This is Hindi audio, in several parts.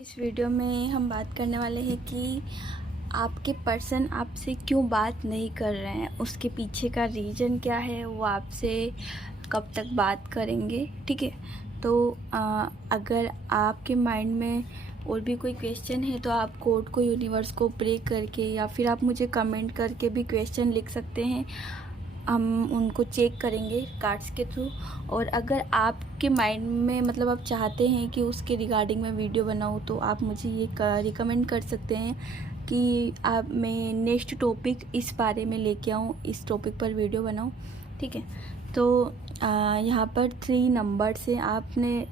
इस वीडियो में हम बात करने वाले हैं कि आपके पर्सन आपसे क्यों बात नहीं कर रहे हैं, उसके पीछे का रीज़न क्या है, वो आपसे कब तक बात करेंगे। ठीक है, तो अगर आपके माइंड में और भी कोई क्वेश्चन है तो आप कोड को, यूनिवर्स को प्रे करके या फिर आप मुझे कमेंट करके भी क्वेश्चन लिख सकते हैं। हम उनको चेक करेंगे कार्ड्स के थ्रू। और अगर आपके माइंड में मतलब आप चाहते हैं कि उसके रिगार्डिंग मैं वीडियो बनाऊँ तो आप मुझे ये रिकमेंड कर सकते हैं कि आप मैं नेक्स्ट टॉपिक इस बारे में लेके आऊँ, इस टॉपिक पर वीडियो बनाऊँ। ठीक है, तो यहाँ पर 3 नंबर से आपने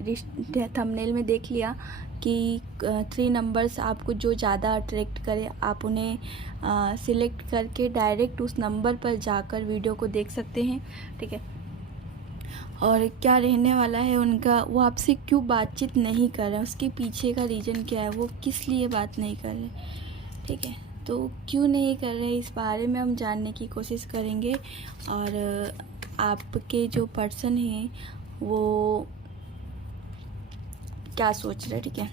थंबनेल में देख लिया कि 3 नंबर्स आपको जो ज़्यादा अट्रैक्ट करे आप उन्हें सिलेक्ट करके डायरेक्ट उस नंबर पर जाकर वीडियो को देख सकते हैं। ठीक है, और क्या रहने वाला है उनका, वो आपसे क्यों बातचीत नहीं कर रहे हैं, उसके पीछे का रीज़न क्या है, वो किस लिए बात नहीं कर रहे। ठीक है, तो क्यों नहीं कर रहे इस बारे में हम जानने की कोशिश करेंगे। और आपके जो पर्सन हैं वो क्या सोच रहे। ठीक है,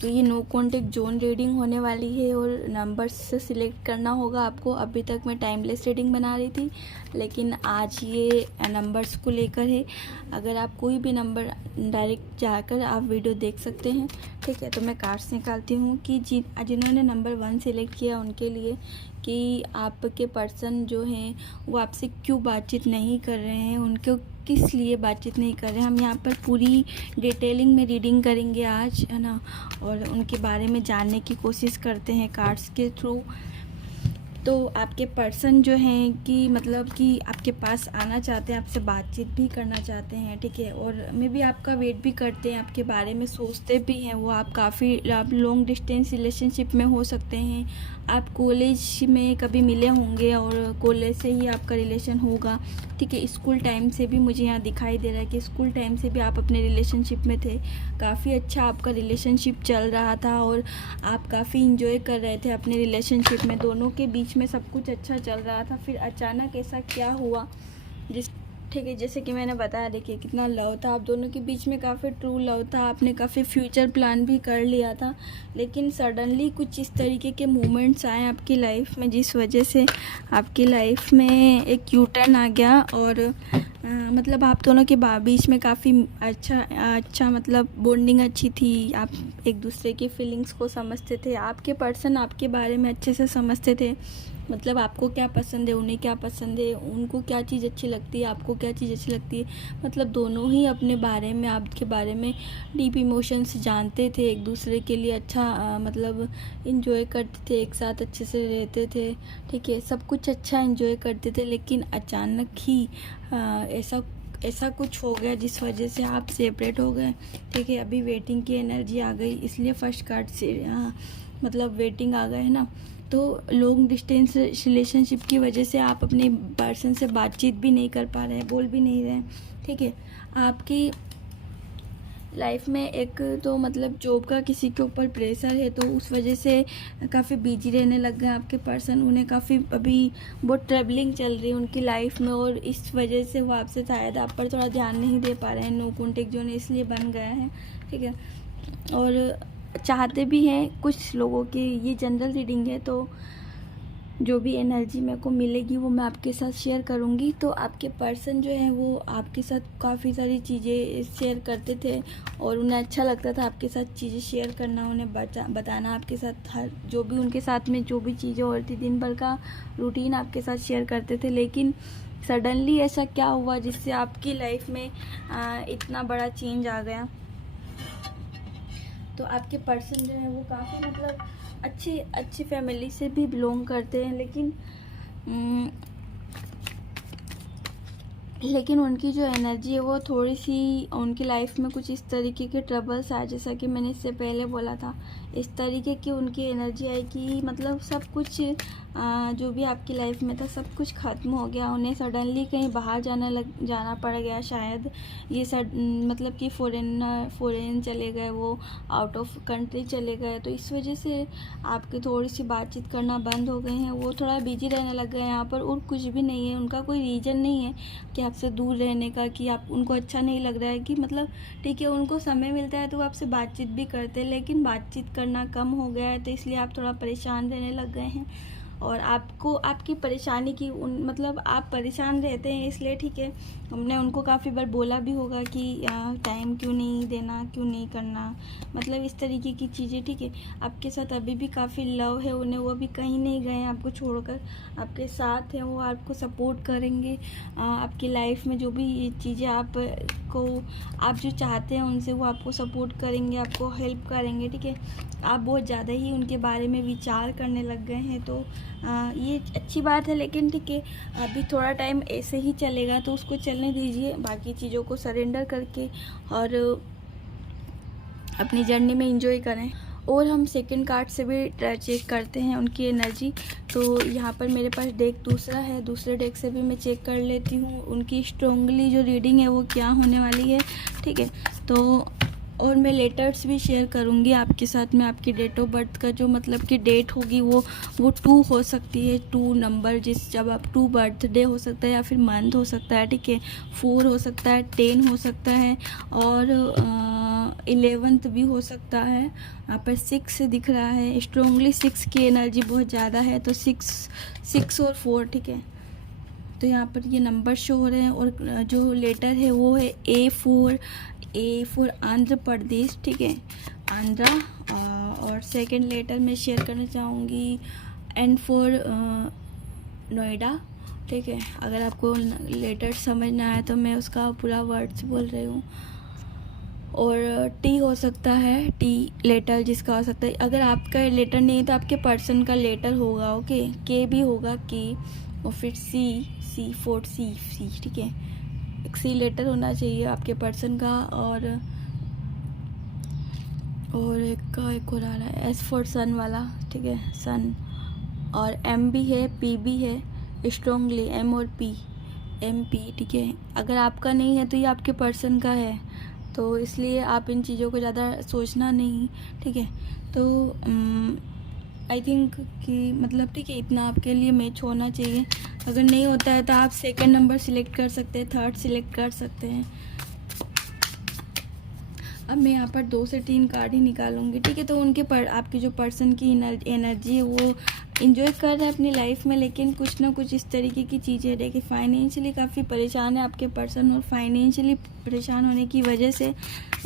तो ये नो कॉन्टेक्ट जोन रीडिंग होने वाली है और नंबर्स से सिलेक्ट करना होगा आपको। अभी तक मैं टाइमलेस रीडिंग बना रही थी, लेकिन आज ये नंबर्स को लेकर है। अगर आप कोई भी नंबर डायरेक्ट जाकर आप वीडियो देख सकते हैं। ठीक है, तो मैं कार्ड्स निकालती हूँ कि जिन्होंने नंबर 1 सिलेक्ट किया उनके लिए कि आपके पर्सन जो हैं वो आपसे क्यों बातचीत नहीं कर रहे हैं, उनको किस लिए बातचीत नहीं कर रहे हैं। हम यहाँ पर पूरी डिटेलिंग में रीडिंग करेंगे आज, है ना, और उनके बारे में जानने की कोशिश करते हैं कार्ड्स के थ्रू। तो आपके पर्सन जो हैं कि मतलब कि आपके पास आना चाहते हैं, आपसे बातचीत भी करना चाहते हैं। ठीक है, और मे भी आपका वेट भी करते हैं, आपके बारे में सोचते भी हैं। वो आप लॉन्ग डिस्टेंस रिलेशनशिप में हो सकते हैं। आप कॉलेज में कभी मिले होंगे और कॉलेज से ही आपका रिलेशन होगा। ठीक है, स्कूल टाइम से भी मुझे यहाँ दिखाई दे रहा है कि स्कूल टाइम से भी आप अपने रिलेशनशिप में थे। काफ़ी अच्छा आपका रिलेशनशिप चल रहा था और आप काफ़ी इंजॉय कर रहे थे अपने रिलेशनशिप में, दोनों के बीच में सब कुछ अच्छा चल रहा था। फिर अचानक ऐसा क्या हुआ ठीक है, जैसे कि मैंने बताया, देखिए कितना लव था आप दोनों के बीच में, काफ़ी ट्रू लव था। आपने काफ़ी फ्यूचर प्लान भी कर लिया था, लेकिन सडनली कुछ इस तरीके के मोमेंट्स आए आपकी लाइफ में जिस वजह से आपकी लाइफ में एक यू टर्न आ गया। और मतलब आप दोनों के बीच में काफ़ी अच्छा मतलब बॉन्डिंग अच्छी थी। आप एक दूसरे की फीलिंग्स को समझते थे, आपके पर्सन आपके बारे में अच्छे से समझते थे। मतलब आपको क्या पसंद है, उन्हें क्या पसंद है, उनको क्या चीज़ अच्छी लगती है, आपको क्या चीज़ अच्छी लगती है। मतलब दोनों ही अपने बारे में, आपके बारे में डीप इमोशंस जानते थे, एक दूसरे के लिए अच्छा मतलब इन्जॉय करते थे, एक साथ अच्छे से रहते थे। ठीक है, सब कुछ अच्छा इन्जॉय करते थे, लेकिन अचानक ही ऐसा कुछ हो गया जिस वजह से आप सेपरेट हो गए। ठीक है, अभी वेटिंग की एनर्जी आ गई, इसलिए फर्स्ट कार्ड से मतलब वेटिंग आ गए है ना। तो लॉन्ग डिस्टेंस रिलेशनशिप की वजह से आप अपने पर्सन से बातचीत भी नहीं कर पा रहे हैं, बोल भी नहीं रहे हैं। ठीक है, आपकी लाइफ में एक तो मतलब जॉब का किसी के ऊपर प्रेशर है, तो उस वजह से काफ़ी बिजी रहने लग गए आपके पर्सन। उन्हें काफ़ी अभी बहुत ट्रैवलिंग चल रही है उनकी लाइफ में, और इस वजह से वो आपसे शायद आप पर थोड़ा ध्यान नहीं दे पा रहे हैं। नो कॉन्टेक्ट जोन इसलिए बन गया है। ठीक है, और चाहते भी हैं कुछ लोगों की, ये जनरल रीडिंग है तो जो भी एनर्जी मेरे को मिलेगी वो मैं आपके साथ शेयर करूँगी। तो आपके पर्सन जो है वो आपके साथ काफ़ी सारी चीज़ें शेयर करते थे और उन्हें अच्छा लगता था आपके साथ चीज़ें शेयर करना, उन्हें बताना आपके साथ हर जो भी उनके साथ में जो भी चीज़ें हो रही थी, दिन भर का रूटीन आपके साथ शेयर करते थे। लेकिन सडनली ऐसा क्या हुआ जिससे आपकी लाइफ में इतना बड़ा चेंज आ गया। तो आपके पर्सन जो है वो काफ़ी मतलब अच्छी फैमिली से भी बिलोंग करते हैं, लेकिन उनकी जो एनर्जी है वो थोड़ी सी, उनकी लाइफ में कुछ इस तरीके के ट्रबल्स आए, जैसा कि मैंने इससे पहले बोला था। इस तरीके की उनकी एनर्जी आई कि मतलब सब कुछ जो भी आपकी लाइफ में था सब कुछ ख़त्म हो गया। उन्हें सडनली कहीं बाहर जाना पड़ गया शायद। ये मतलब कि फ़ॉरेन चले गए, वो आउट ऑफ कंट्री चले गए, तो इस वजह से आपकी थोड़ी सी बातचीत करना बंद हो गए हैं। वो थोड़ा बिजी रहने लग गए यहाँ पर, और कुछ भी नहीं है, उनका कोई रीज़न नहीं है कि आपसे दूर रहने का, कि आप उनको अच्छा नहीं लग रहा है, कि मतलब ठीक है उनको समय मिलता है तो वो आपसे बातचीत भी करते हैं, लेकिन बातचीत करना कम हो गया है, तो इसलिए आप थोड़ा परेशान रहने लग गए हैं। और आपको आपकी परेशानी की मतलब आप परेशान रहते हैं, इसलिए ठीक है हमने उनको काफ़ी बार बोला भी होगा कि टाइम क्यों नहीं देना, क्यों नहीं करना, मतलब इस तरीके की चीज़ें, ठीक है। आपके साथ अभी भी काफ़ी लव है उन्हें, वो भी कहीं नहीं गए हैं आपको छोड़कर, आपके साथ हैं, वो आपको सपोर्ट करेंगे। आपकी लाइफ में जो भी चीज़ें आप जो चाहते हैं उनसे, वो आपको सपोर्ट करेंगे, आपको हेल्प करेंगे, ठीक है। आप बहुत ज़्यादा ही उनके बारे में विचार करने लग गए हैं, तो ये अच्छी बात है, लेकिन ठीक है अभी थोड़ा टाइम ऐसे ही चलेगा तो उसको चलने दीजिए, बाकी चीज़ों को सरेंडर करके और अपनी जर्नी में एंजॉय करें। और हम सेकंड कार्ड से भी चेक करते हैं उनकी एनर्जी। तो यहाँ पर मेरे पास डेक दूसरा है, दूसरे डेक से भी मैं चेक कर लेती हूँ उनकी स्ट्रॉन्गली जो रीडिंग है वो क्या होने वाली है, ठीक है। तो और मैं लेटर्स भी शेयर करूँगी आपके साथ में। आपकी डेट ऑफ बर्थ का जो मतलब कि डेट होगी वो 2 हो सकती है, 2 नंबर, जब आप 2 बर्थडे हो सकता है या फिर मंथ हो सकता है, ठीक है। 4 हो सकता है, 10 हो सकता है और 11th भी हो सकता है। यहाँ पर 6 दिख रहा है, स्ट्रॉन्गली 6 की एनर्जी बहुत ज़्यादा है, तो 6 और 4, ठीक है। तो यहाँ पर ये नंबर शो हो रहे हैं और जो लेटर है वो है ए फॉर आंध्र प्रदेश, ठीक है, आंध्रा। और सेकंड लेटर मैं शेयर करना चाहूँगी एन फॉर नोएडा, ठीक है। अगर आपको लेटर समझ ना आए तो मैं उसका पूरा वर्ड्स बोल रही हूँ। और टी हो सकता है, टी लेटर जिसका हो सकता है। अगर आपका लेटर नहीं है तो आपके पर्सन का लेटर होगा, ओके। के भी होगा, के, और फिर सी फॉर सी, ठीक है। एक सी लेटर होना चाहिए आपके पर्सन का। और एक और आ रहा है एस फॉर सन वाला, ठीक है, सन। और एम भी है, पी भी है, स्ट्रॉन्गली एम और पी, एम पी, ठीक है। अगर आपका नहीं है तो ये आपके पर्सन का है, तो इसलिए आप इन चीज़ों को ज़्यादा सोचना नहीं, ठीक है। तो आई थिंक कि मतलब ठीक है इतना आपके लिए मैच होना चाहिए। अगर नहीं होता है तो आप सेकंड नंबर सिलेक्ट कर सकते हैं, थर्ड सिलेक्ट कर सकते हैं। अब मैं यहाँ पर 2 से 3 कार्ड ही निकालूंगी, ठीक है। तो आपकी जो पर्सन की एनर्जी है वो इंजॉय कर रहे हैं अपनी लाइफ में, लेकिन कुछ ना कुछ इस तरीके की चीज़ें देखिए, फाइनेंशियली काफ़ी परेशान है आपके पर्सन, और फाइनेंशियली परेशान होने की वजह से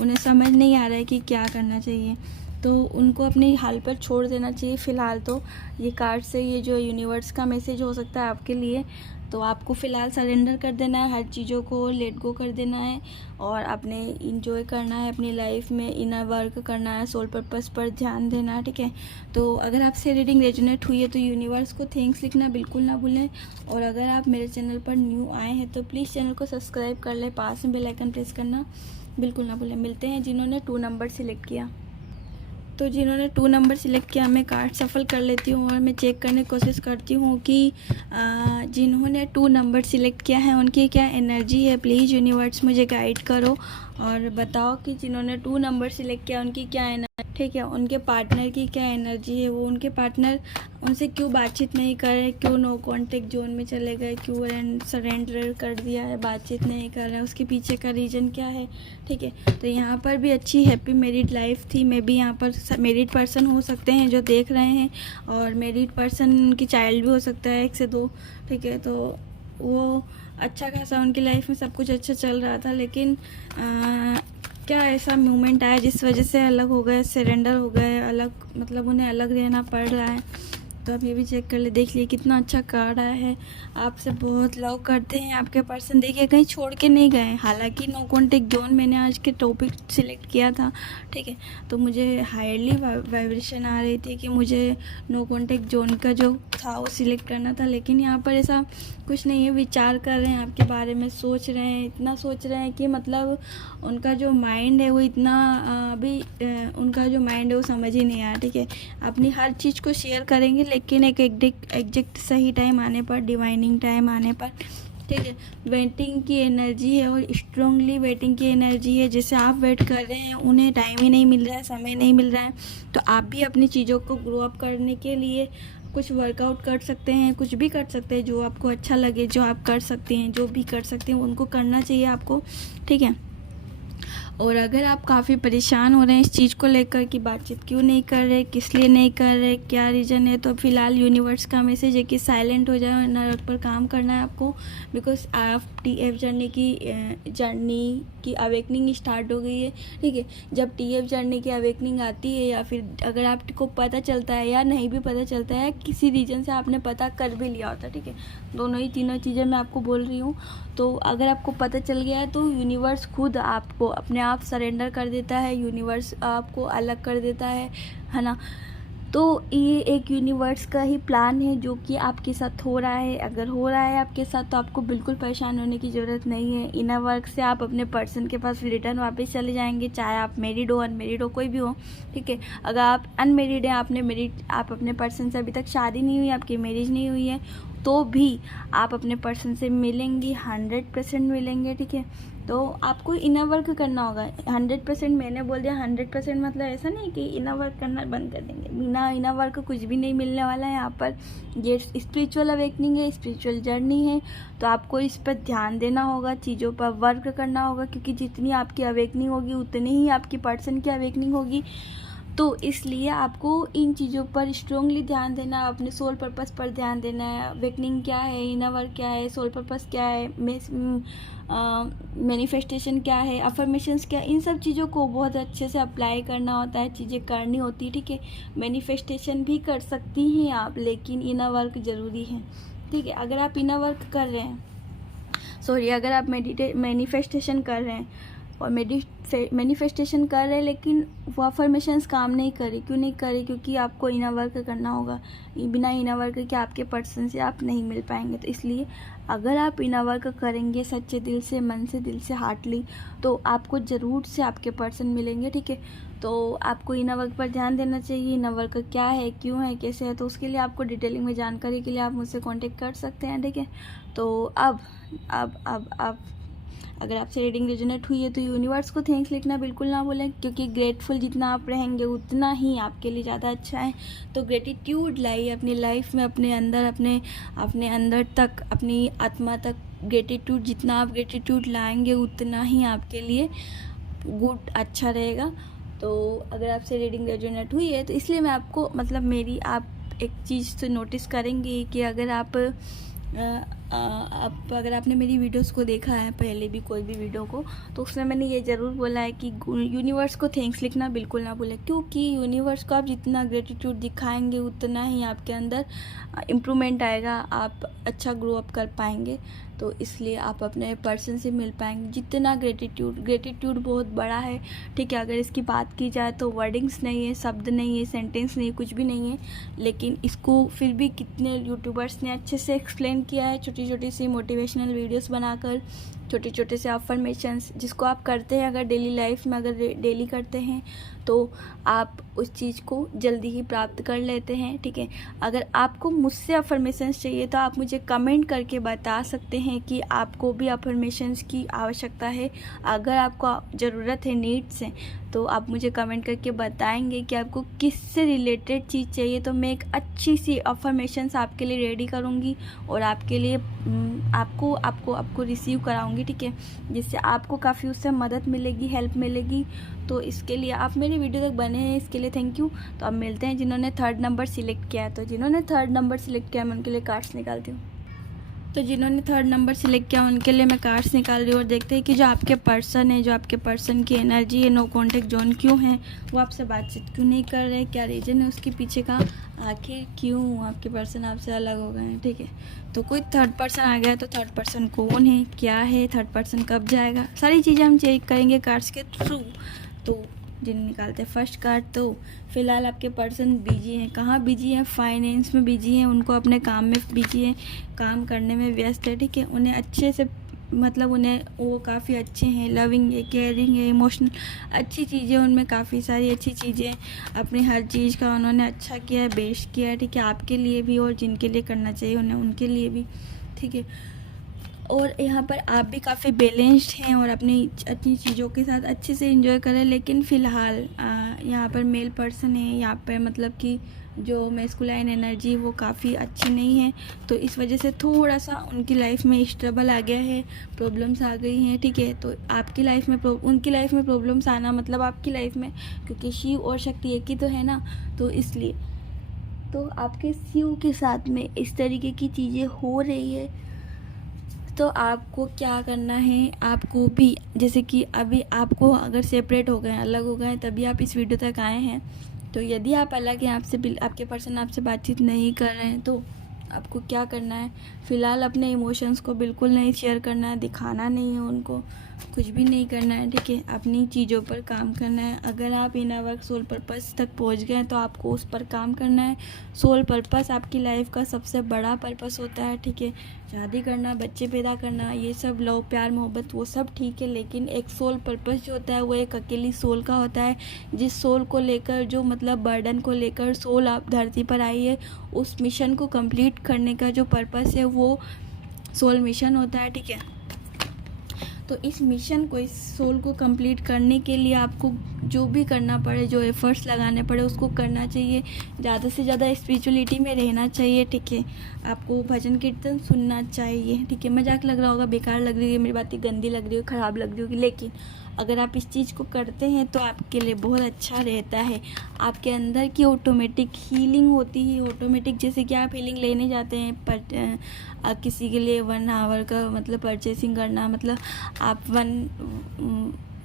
उन्हें समझ नहीं आ रहा है कि क्या करना चाहिए। तो उनको अपने हाल पर छोड़ देना चाहिए फ़िलहाल। तो ये कार्ड से ये जो यूनिवर्स का मैसेज हो सकता है आपके लिए, तो आपको फ़िलहाल सरेंडर कर देना है, हर चीज़ों को लेट गो कर देना है और अपने इंजॉय करना है अपनी लाइफ में, इनर वर्क करना है, सोल पर्पस पर ध्यान देना है, ठीक है। तो अगर आपसे रीडिंग रेजोनेट हुई है तो यूनिवर्स को थैंक्स लिखना बिल्कुल ना भूलें। और अगर आप मेरे चैनल पर न्यू आए हैं तो प्लीज़ चैनल को सब्सक्राइब कर लें, पास में बेल आइकन प्रेस करना बिल्कुल ना भूलें। मिलते हैं जिन्होंने 2 नंबर सिलेक्ट किया। तो जिन्होंने 2 नंबर सिलेक्ट किया, मैं कार्ड सफल कर लेती हूँ और मैं चेक करने की कोशिश करती हूँ कि जिन्होंने 2 नंबर सिलेक्ट किया है उनकी क्या एनर्जी है। प्लीज़ यूनिवर्स मुझे गाइड करो और बताओ कि जिन्होंने 2 नंबर सिलेक्ट किया उनकी क्या एनर्जी, ठीक है, उनके पार्टनर की क्या एनर्जी है। वो उनके पार्टनर उनसे क्यों बातचीत नहीं कर रहे, क्यों नो कॉन्टेक्ट जोन में चले गए, क्यों सरेंडर कर दिया है, बातचीत नहीं कर रहे, उसके पीछे का रीज़न क्या है, ठीक है। तो यहाँ पर भी अच्छी हैप्पी मैरिड लाइफ थी। मे बी यहाँ पर मैरिड पर्सन हो सकते हैं जो देख रहे हैं, और मैरिड पर्सन की चाइल्ड भी हो सकता है 1 से 2, ठीक है। तो वो अच्छा खासा उनकी लाइफ में सब कुछ अच्छा चल रहा था, लेकिन क्या ऐसा मोमेंट आया जिस वजह से अलग हो गए, सरेंडर हो गए, अलग मतलब उन्हें अलग रहना पड़ रहा है। तो आप ये भी चेक कर ले, देख लिए कितना अच्छा कार्ड आया है। आपसे बहुत लव करते हैं आपके पर्सन, देखिए कहीं छोड़ के नहीं गए। हालांकि नो कॉन्टेक्ट जोन मैंने आज के टॉपिक सिलेक्ट किया था, ठीक है, तो मुझे हाईली वाइब्रेशन आ रही थी कि मुझे नो कॉन्टेक्ट जोन का जो था वो सिलेक्ट करना था, लेकिन यहाँ पर ऐसा कुछ नहीं है। विचार कर रहे हैं आपके बारे में, सोच रहे हैं, इतना सोच रहे हैं कि मतलब उनका जो माइंड है वो इतना अभी उनका जो माइंड है वो समझ ही नहीं आया, ठीक है। अपनी हर चीज़ को शेयर करेंगे, लेकिन एक एग्जैक्ट सही टाइम आने पर, डिवाइनिंग टाइम आने पर, ठीक है। वेटिंग की एनर्जी है और स्ट्रांगली वेटिंग की एनर्जी है। जैसे आप वेट कर रहे हैं, उन्हें टाइम ही नहीं मिल रहा है, समय नहीं मिल रहा है, तो आप भी अपनी चीज़ों को ग्रो अप करने के लिए कुछ वर्कआउट कर सकते हैं, कुछ भी कर सकते हैं, जो आपको अच्छा लगे, जो आप कर सकते हैं, जो भी कर सकते हैं उनको करना चाहिए आपको, ठीक है। और अगर आप काफ़ी परेशान हो रहे हैं इस चीज़ को लेकर कि बातचीत क्यों नहीं कर रहे, किस लिए नहीं कर रहे, क्या रीज़न है, तो फ़िलहाल यूनिवर्स का मैसेज है कि साइलेंट हो जाए, नरक पर काम करना है आपको। बिकॉज आप TF जर्नी की अवेकनिंग स्टार्ट हो गई है, ठीक है। जब TF जर्नी की अवेकनिंग आती है, या फिर अगर आपको पता चलता है या नहीं भी पता चलता है, किसी रीज़न से आपने पता कर भी लिया होता है, ठीक है, दोनों ही तीनों चीज़ें मैं आपको बोल रही हूँ। तो अगर आपको पता चल गया है तो यूनिवर्स खुद आपको अपने आप सरेंडर कर देता है, यूनिवर्स आपको अलग कर देता है ना। तो ये एक यूनिवर्स का ही प्लान है जो कि आपके साथ हो रहा है। अगर हो रहा है आपके साथ तो आपको बिल्कुल परेशान होने की ज़रूरत नहीं है। इनर वर्क से आप अपने पर्सन के पास रिटर्न वापस चले जाएंगे, चाहे आप मैरिड हो, अनमेरिड हो, कोई भी हो, ठीक है। अगर आप अनमेरिड हैं, आप अपने पर्सन से अभी तक शादी नहीं हुई, आपकी मैरिज नहीं हुई है, तो भी आप अपने पर्सन से मिलेंगी, 100% मिलेंगे, ठीक है। तो आपको इनर वर्क करना होगा। 100% मैंने बोल दिया 100% मतलब ऐसा नहीं कि इनर वर्क करना बंद कर देंगे। बिना इनर वर्क कुछ भी नहीं मिलने वाला है यहाँ पर। ये स्पिरिचुअल अवेकनिंग है, स्पिरिचुअल जर्नी है, तो आपको इस पर ध्यान देना होगा, चीज़ों पर वर्क करना होगा, क्योंकि जितनी आपकी अवेकनिंग होगी उतनी ही आपकी पर्सन की अवेकनिंग होगी। तो इसलिए आपको इन चीज़ों पर स्ट्रांगली ध्यान देना है, अपने सोल पर्पस पर ध्यान देना है। अवेकनिंग क्या है, इनर वर्क क्या है, सोल पर्पस क्या है, मैनिफेस्टेशन क्या है, अफर्मेशंस क्या है, इन सब चीज़ों को बहुत अच्छे से अप्लाई करना होता है, चीज़ें करनी होती है, ठीक है। मैनिफेस्टेशन भी कर सकती हैं आप, लेकिन इनर वर्क ज़रूरी है, ठीक है। अगर आप इनर वर्क कर रहे हैं, अगर आप मैनिफेस्टेशन कर रहे हैं और मैनिफेस्टेशन कर रहे हैं, लेकिन वो अफर्मेशंस काम नहीं करे, क्यों नहीं करे, क्योंकि आपको इनर वर्क करना होगा। बिना इनर वर्क के आपके पर्सन से आप नहीं मिल पाएंगे। तो इसलिए अगर आप इनर वर्क करेंगे सच्चे दिल से, मन से, दिल से, हार्टली, तो आपको ज़रूर से आपके पर्सन मिलेंगे, ठीक है। तो आपको इनर वर्क पर ध्यान देना चाहिए। इनर वर्क क्या है, क्यों है, कैसे है, तो उसके लिए आपको डिटेलिंग में जानकारी के लिए आप मुझसे कांटेक्ट कर सकते हैं, ठीक है। तो अब आप अगर आपसे रीडिंग रेजोनेट हुई है तो यूनिवर्स को थैंक्स लिखना बिल्कुल ना भूलें, क्योंकि ग्रेटफुल जितना आप रहेंगे उतना ही आपके लिए ज़्यादा अच्छा है। तो ग्रेटिट्यूड लाइए अपनी लाइफ में, अपने अंदर तक, अपनी आत्मा तक ग्रेटिट्यूड, जितना आप ग्रेटिट्यूड लाएंगे उतना ही आपके लिए गुड, अच्छा रहेगा। तो अगर आपसे रीडिंग रेजोनेट हुई है तो इसलिए मैं आपको आप एक चीज़ तो नोटिस करेंगे कि अगर आपने मेरी वीडियोस को देखा है पहले भी, कोई भी वीडियो को, तो उसमें मैंने ये ज़रूर बोला है कि यूनिवर्स को थैंक्स लिखना बिल्कुल ना भूलें, क्योंकि यूनिवर्स को आप जितना ग्रेटिट्यूड दिखाएंगे उतना ही आपके अंदर इम्प्रूवमेंट आएगा, आप अच्छा ग्रो अप कर पाएंगे। तो इसलिए आप अपने पर्सन से मिल पाएंगे। जितना ग्रेटिट्यूड बहुत बड़ा है, ठीक है। अगर इसकी बात की जाए तो वर्डिंग्स नहीं है, शब्द नहीं है, सेंटेंस नहीं है, कुछ भी नहीं है, लेकिन इसको फिर भी कितने यूट्यूबर्स ने अच्छे से एक्सप्लेन किया है, छोटी छोटी सी मोटिवेशनल वीडियोस बनाकर, छोटे छोटे से अफर्मेशंस, जिसको आप करते हैं अगर डेली लाइफ में, अगर डेली करते हैं तो आप उस चीज़ को जल्दी ही प्राप्त कर लेते हैं, ठीक है। अगर आपको मुझसे अफर्मेशंस चाहिए तो आप मुझे कमेंट करके बता सकते हैं कि आपको भी अफर्मेशंस की आवश्यकता है। अगर आपको ज़रूरत है, नीड्स हैं, तो आप मुझे कमेंट करके बताएंगे कि आपको किससे रिलेटेड चीज़ चाहिए, तो मैं एक अच्छी सी अफर्मेशंस आपके लिए रेडी करूँगी और आपके लिए आपको रिसीव कराऊंगी, ठीक है, जिससे आपको काफ़ी उससे मदद मिलेगी, हेल्प मिलेगी। तो इसके लिए आप मेरे वीडियो तक बने हैं, इसके लिए थैंक यू। तो अब मिलते हैं जिन्होंने 3rd नंबर सिलेक्ट किया है। तो जिन्होंने 3rd नंबर सिलेक्ट किया मैं उनके लिए कार्ड्स निकालती हूँ। तो जिन्होंने 3rd नंबर सिलेक्ट किया उनके लिए मैं कार्ड्स निकाल रही हूँ और देखते हैं कि जो आपके पर्सन है, जो आपके पर्सन की एनर्जी है, नो कॉन्टेक्ट जोन क्यों है, वो आपसे बातचीत क्यों नहीं कर रहे, क्या रीज़न है उसके पीछे का, आखिर क्यों आपके पर्सन आपसे अलग हो गए हैं, ठीक है। तो कोई 3rd पर्सन आ गया तो 3rd पर्सन कौन है, क्या है, 3rd पर्सन कब जाएगा, सारी चीज़ें हम चेक करेंगे कार्ड्स के थ्रू। तो जिन निकालते हैं फर्स्ट कार्ड, तो फ़िलहाल आपके पर्सन बिजी हैं। कहाँ बिजी हैं? फाइनेंस में बिजी हैं, उनको अपने काम में बिजी हैं, काम करने में व्यस्त है, ठीक है। उन्हें अच्छे से वो काफ़ी अच्छे हैं, लविंग है, केयरिंग है, इमोशनल, अच्छी चीज़ें उनमें, काफ़ी सारी अच्छी चीज़ें, अपनी हर चीज़ का उन्होंने अच्छा किया है, बेस्ट किया है, ठीक है, आपके लिए भी और जिनके लिए करना चाहिए उन्हें उनके लिए भी, ठीक है। और यहाँ पर आप भी काफ़ी बैलेंस्ड हैं और अपनी अपनी चीज़ों के साथ अच्छे से एंजॉय करें। लेकिन फ़िलहाल यहाँ पर मेल पर्सन है, यहाँ पर मतलब कि जो मैस्कुलाइन एनर्जी वो काफ़ी अच्छी नहीं है, तो इस वजह से थोड़ा सा उनकी लाइफ में स्ट्रगल आ गया है, प्रॉब्लम्स आ गई हैं, ठीक है। तो आपकी लाइफ में उनकी लाइफ में प्रॉब्लम्स आना मतलब आपकी लाइफ में, क्योंकि शिव और शक्ति एक ही तो है ना, तो इसलिए तो आपके शिव के साथ में इस तरीके की चीज़ें हो रही है। तो आपको क्या करना है, आपको भी जैसे कि अभी आपको अगर सेपरेट हो गए, अलग हो गए, तभी आप इस वीडियो तक आए हैं। तो यदि आप अलग हैं, आपके पर्सन आपसे बातचीत नहीं कर रहे हैं, तो आपको क्या करना है, फ़िलहाल अपने इमोशंस को बिल्कुल नहीं शेयर करना है, दिखाना नहीं है उनको, कुछ भी नहीं करना है, ठीक है। अपनी चीज़ों पर काम करना है। अगर आप इनर वर्क सोल पर्पस तक पहुंच गए तो आपको उस पर काम करना है। सोल पर्पस आपकी लाइफ का सबसे बड़ा पर्पस होता है, ठीक है। शादी करना, बच्चे पैदा करना, ये सब लव प्यार मोहब्बत वो सब ठीक है, लेकिन एक सोल पर्पस जो होता है वो एक अकेली सोल का होता है। जिस सोल को लेकर, जो मतलब बर्डन को लेकर सोल आप धरती पर आई है, उस मिशन को कंप्लीट करने का जो पर्पस है वो सोल मिशन होता है, ठीक है। तो इस मिशन को, इस सोल को कंप्लीट करने के लिए आपको जो भी करना पड़े, जो एफर्ट्स लगाने पड़े, उसको करना चाहिए। ज़्यादा से ज़्यादा स्पिरिचुअलिटी में रहना चाहिए, ठीक है। आपको भजन कीर्तन सुनना चाहिए, ठीक है। मजाक लग रहा होगा, बेकार लग रही है मेरी बातें, गंदी लग रही हो, ख़राब लग रही होगी, लेकिन अगर आप इस चीज़ को करते हैं तो आपके लिए बहुत अच्छा रहता है। आपके अंदर की ऑटोमेटिक हीलिंग होती है, ऑटोमेटिक, जैसे कि आप हीलिंग लेने जाते हैं पर किसी के लिए 1 आवर का मतलब परचेसिंग करना, मतलब आप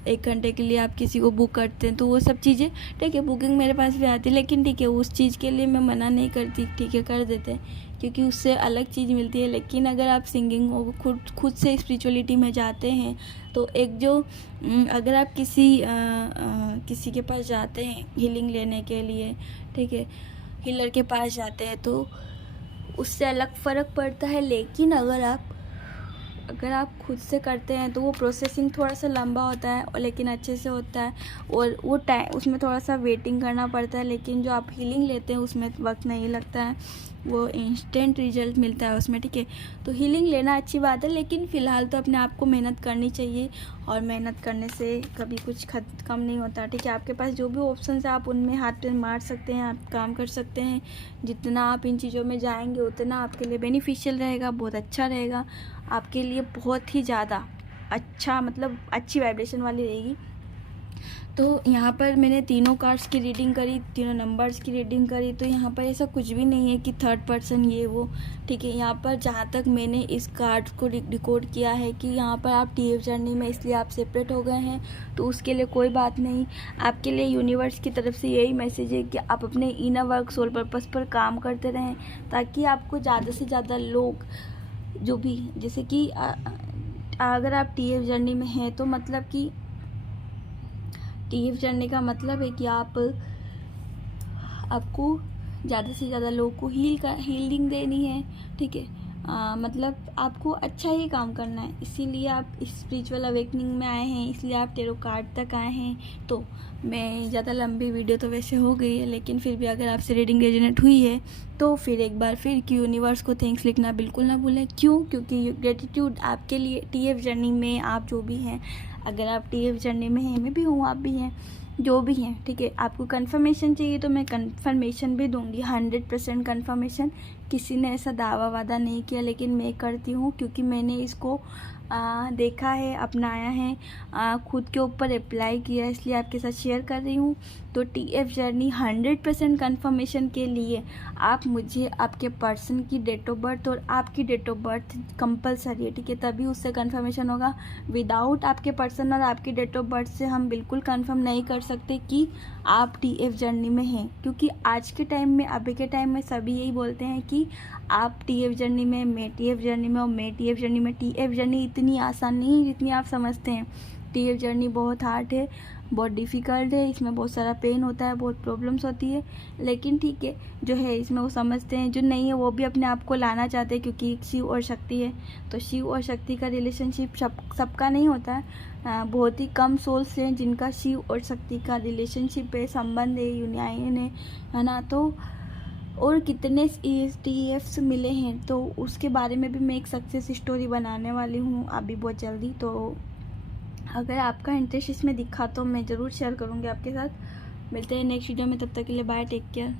1 घंटे के लिए आप किसी को बुक करते हैं, तो वो सब चीज़ें ठीक है, बुकिंग मेरे पास भी आती है, लेकिन ठीक है उस चीज़ के लिए मैं मना नहीं करती, ठीक है, कर देते हैं, क्योंकि उससे अलग चीज़ मिलती है। लेकिन अगर आप सिंगिंग हो, खुद से स्पिरिचुअलिटी में जाते हैं, तो एक जो अगर आप किसी के पास जाते हैं हीलिंग लेने के लिए, ठीक है, हीलर के पास जाते हैं, तो उससे अलग फ़र्क पड़ता है। लेकिन अगर आप खुद से करते हैं तो वो प्रोसेसिंग थोड़ा सा लंबा होता है, और लेकिन अच्छे से होता है, और वो टाइम उसमें थोड़ा सा वेटिंग करना पड़ता है। लेकिन जो आप हीलिंग लेते हैं उसमें वक्त नहीं लगता है, वो इंस्टेंट रिजल्ट मिलता है उसमें, ठीक है। तो हीलिंग लेना अच्छी बात है, लेकिन फ़िलहाल तो अपने आप को मेहनत करनी चाहिए, और मेहनत करने से कभी कुछ कम नहीं होता, ठीक है। आपके पास जो भी ऑप्शन है आप उनमें हाथ मार सकते हैं, आप काम कर सकते हैं। जितना आप इन चीज़ों में जाएंगे उतना आपके लिए बेनिफिशियल रहेगा, बहुत अच्छा रहेगा आपके लिए, बहुत ही ज़्यादा अच्छा, मतलब अच्छी वाइब्रेशन वाली रहेगी। तो यहाँ पर मैंने तीनों कार्ड्स की रीडिंग करी, तीनों नंबर्स की रीडिंग करी, तो यहाँ पर ऐसा कुछ भी नहीं है कि थर्ड पर्सन ये वो, ठीक है। यहाँ पर जहाँ तक मैंने इस कार्ड को रिकॉर्ड किया है कि यहाँ पर आप TF जर्नी में इसलिए आप सेपरेट हो गए हैं, तो उसके लिए कोई बात नहीं। आपके लिए यूनिवर्स की तरफ से यही मैसेज है कि आप अपने इनर वर्क सोल पर्पस पर काम करते रहें, ताकि आपको ज़्यादा से ज़्यादा लोग जो भी, जैसे कि अगर आप TF जर्नी में हैं, तो मतलब कि TF जर्नी का मतलब है कि आपको ज़्यादा से ज़्यादा लोगों को हीलिंग देनी है, ठीक है। मतलब आपको अच्छा ही काम करना है, इसीलिए आप स्पिरिचुअल अवेकनिंग में आए हैं, इसलिए आप टेरो कार्ड तक आए हैं। तो मैं ज़्यादा लंबी वीडियो तो वैसे हो गई है, लेकिन फिर भी अगर आपसे रीडिंग रेजोनेट हुई है तो फिर एक बार फिर कि यूनिवर्स को थैंक्स लिखना बिल्कुल ना भूलें। क्यों? क्योंकि ग्रेटिट्यूड आपके लिए TF जर्नी में आप जो भी हैं, अगर आप TF जर्नी में हैं, मैं भी हूँ, आप भी हैं, जो भी हैं, ठीक है। आपको कंफर्मेशन चाहिए तो मैं कंफर्मेशन भी दूंगी, 100% कंफर्मेशन। किसी ने ऐसा दावा वादा नहीं किया, लेकिन मैं करती हूँ, क्योंकि मैंने इसको देखा है, अपनाया है, खुद के ऊपर अप्लाई किया, इसलिए आपके साथ शेयर कर रही हूँ। तो TF जर्नी 100% कंफर्मेशन के लिए आप मुझे आपके पर्सन की डेट ऑफ बर्थ और आपकी डेट ऑफ बर्थ कंपलसरी है, ठीक है, तभी उससे कंफर्मेशन होगा। विदाउट आपके पर्सन और आपकी डेट ऑफ बर्थ से हम बिल्कुल कंफर्म नहीं कर सकते कि आप TF जर्नी में हैं, क्योंकि आज के टाइम में, अभी के टाइम में सभी यही बोलते हैं कि आप TF जर्नी में, मैं TF जर्नी में, और मैं TF जर्नी में। TF जर्नी इतनी आसान नहीं है जितनी आप समझते हैं। TF जर्नी बहुत हार्ड है, बहुत डिफ़िकल्ट है, इसमें बहुत सारा पेन होता है, बहुत प्रॉब्लम्स होती है, लेकिन ठीक है, जो है इसमें वो समझते हैं, जो नहीं है वो भी अपने आप को लाना चाहते हैं, क्योंकि शिव और शक्ति है, तो शिव और शक्ति का रिलेशनशिप सबका नहीं होता है। बहुत ही कम सोल्स हैं जिनका शिव और शक्ति का रिलेशनशिप है, संबंध है, यूनियन है ना। तो और कितने ETFs मिले हैं, तो उसके बारे में भी मैं एक सक्सेस स्टोरी बनाने वाली हूँ अभी बहुत जल्दी। तो अगर आपका इंटरेस्ट इसमें दिखा तो मैं ज़रूर शेयर करूँगी आपके साथ। मिलते हैं नेक्स्ट वीडियो में, तब तक के लिए बाय, टेक केयर।